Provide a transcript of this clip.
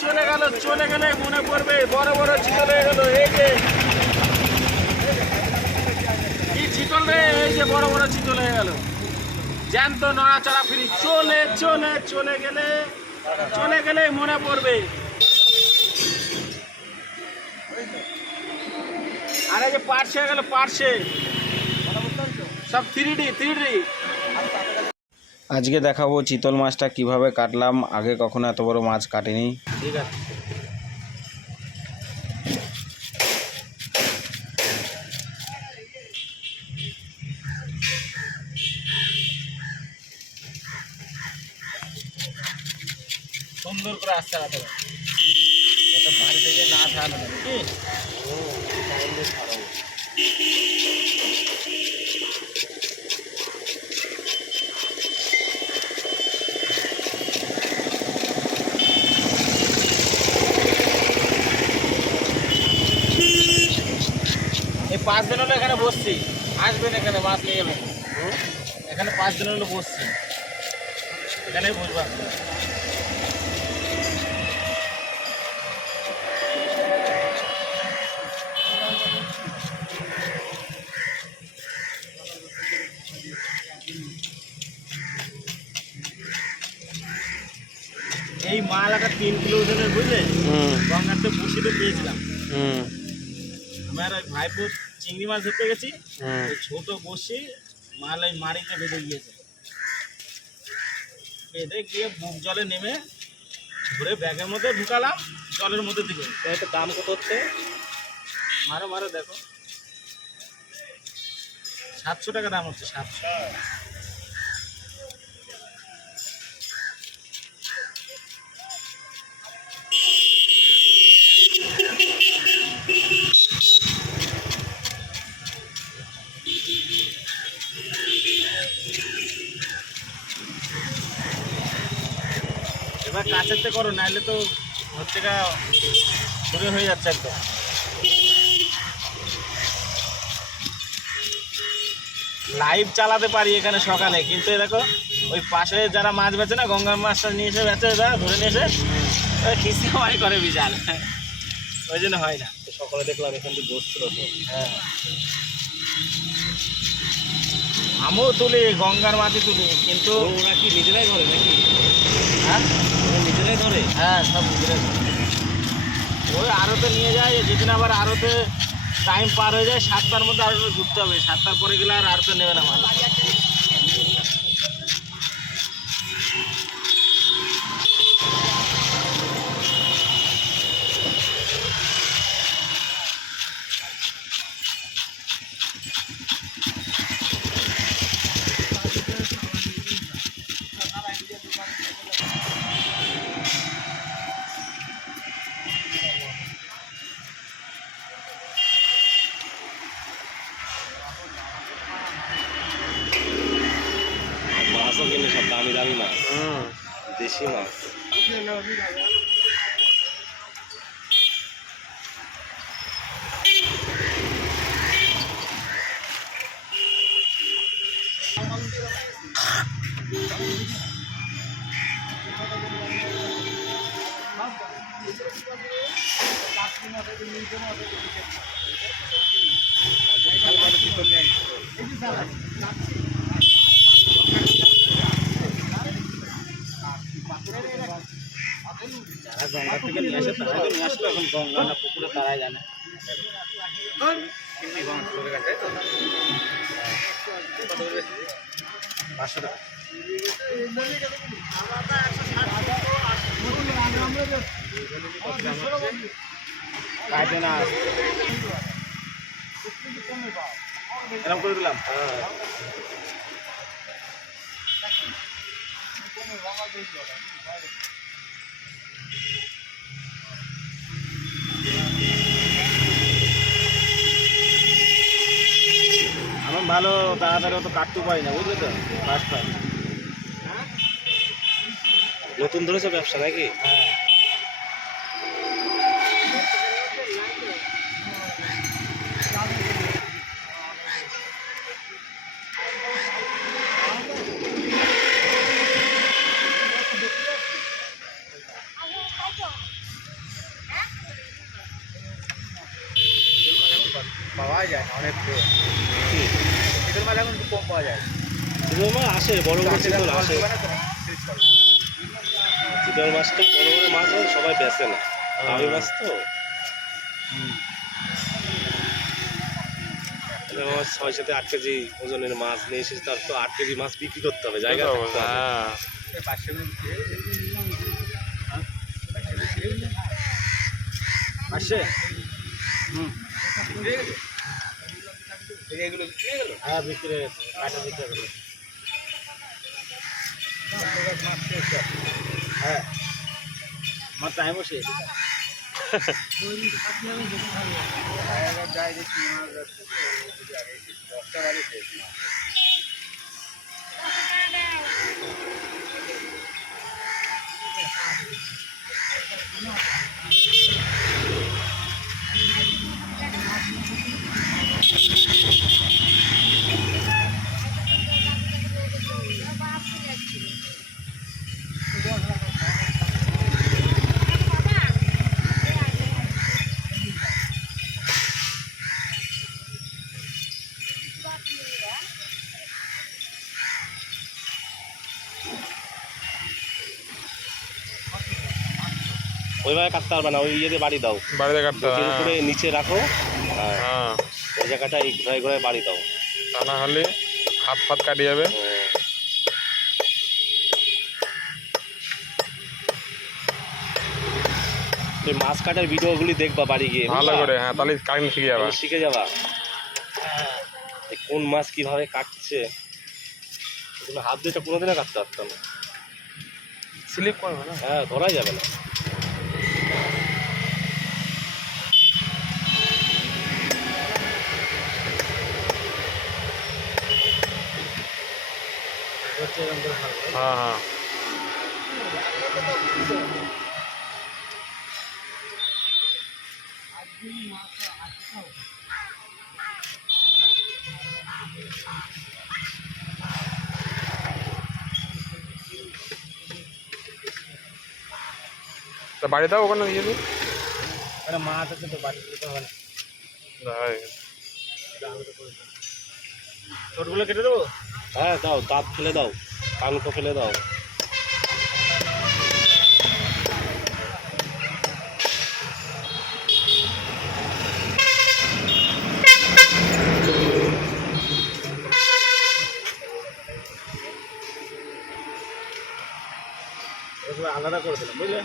চলে গেল চলে গেলে মনে পড়বে বড় বড় চিতল হয়ে গেল এই যে কি চিতল রে এই যে বড় বড় চিতল হয়ে গেল জ্যান্ত নড়াচড়া ফিরি চলে চলে চলে গেলে চলে গেলে মনে পড়বে। আরে যে পার্সে গেল পার্সে সব থ্রি ডি থ্রি ডি আজকে দেখাবো চিতল মাছটা কীভাবে কাটলাম আগে কখনো এত বড় মাছ কাটিনি। ঠিক আছে। করে আসতে এটা বাড়ি থেকে না ছাড়ানো কি? এই পাঁচ দিন হলো এখানে বসছি। আসবেন এখানে, মাছ নিয়ে যাবেন। এখানে পাঁচ দিন হলো বসছি। এখানেই বসবা মাল একটা তিন কিলো ওজনের বুঝলে? গঙ্গাতে বসিতে পেয়েছিলাম। আমার ওই ভাইপো চিংড়ি মাছ ধরতে গেছি। ছোট বসি মাল ওই মারিতে বেঁধে গিয়েছে বেঁধে গিয়ে বুক জলে নেমে ধরে ব্যাগের মধ্যে ঢুকালাম জলের মধ্যে দিকে। এটা দাম কত হচ্ছে? মারো মারো দেখো। সাতশো টাকা দাম হচ্ছে সাতশো। এবার কাছেতে করো নাহলে তো হচ্ছে দূরে হয়ে যাচ্ছে একদম। লাইভ চালাতে পারি এখানে সকালে কিন্তু দেখো ওই পাশে যারা মাছ বেচে না গঙ্গার মাছটা নিয়ে এসে বেচে যারা ধরে নিয়ে এসে ওই খিস্তি মারি করে বিশাল। ওই জন্য হয় না। সকালে দেখলাম এখান থেকে বসছিল তো। হ্যাঁ। আমিও তুলি গঙ্গার মাছই তুলি কিন্তু ওরা কি নিজেরাই ধরে নাকি? হ্যাঁ? নিজেরাই ধরে। হ্যাঁ সব নিজেরাই ওই আরতে নিয়ে যায়, যেদিন আবার আরতে টাইম পার হয়ে যায়, সাতটার মধ্যে আরতে ঘুরতে হবে। সাতটার পরে গেলে আর আরতে নেবে না মাল সব দামি দামি মাছ। হুম দেশি যারা গঙ্গা থেকে নিয়ে আসে তারাই নিয়ে এখন গঙ্গা পুকুরে তারাই জানে না এরকম দিলাম আমার ভালো তাড়াতাড়ি অত কাটতে পারি না বুঝলে তো? ফার্স্ট ফার্স্ট নতুন ধরেছে ব্যবসা নাকি? হ্যাঁ. পাওয়া যায় না অনেক কি? চিতল মাছ এখন কম পাওয়া যায়। চিতল মাছ আসে বড় বড় চিতল আসে। চিতল মাছটা বড় বড় মাছ সবাই বেচে না দামি মাছ তো। আমার ছয় সাথে আট কেজি ওজনের মাছ নিয়ে এসেছি তার তো আট কেজি মাছ বিক্রি করতে হবে জায়গা হবে। হ্যাঁ। হুম। এগুলো বিক্রি হয়ে গেল? হ্যাঁ বিক্রি হয়ে গেছে কাটা বিক্রি হয়ে গেল। হ্যাঁ। আমার টাইমও শেষ। যাই দেখি দশটা বাড়ি শেষ ওইভাবে কাটতে পারবে না ওই ইয়েতে বাড়ি দাও। বাড়িতে কাটতে এর উপরে নিচে রাখো হ্যাঁ হ্যাঁ। ওই জায়গাটা এই ঘুরায় ঘুরায় বাড়ি দাও। তা না হলে হাত ফাত কাটি যাবে। হ্যাঁ। তুমি মাছ কাটার ভিডিওগুলি দেখবা বাড়ি গিয়ে ভালো করে হ্যাঁ তাহলে কারেন্ট শিখে যাবে। শিখে যাবা। এই কোন মাছ কীভাবে কাটছে? হাত দিয়ে তো কোনোদিনও কাটতে পারতাম না। স্লিপ করবে না? হ্যাঁ ধরাই যাবে না। হ্যাঁ হ্যাঁ তা বাড়ি দাও ওখানে দিয়ে দিই মানে মাছ আছে তো বাড়ি দিতে হবে না। ছোটগুলো কেটে দেবো? হ্যাঁ দাও দাঁত ফেলে দাও কানকো ফেলে দাও। আলাদা করে দিলাম বুঝলে?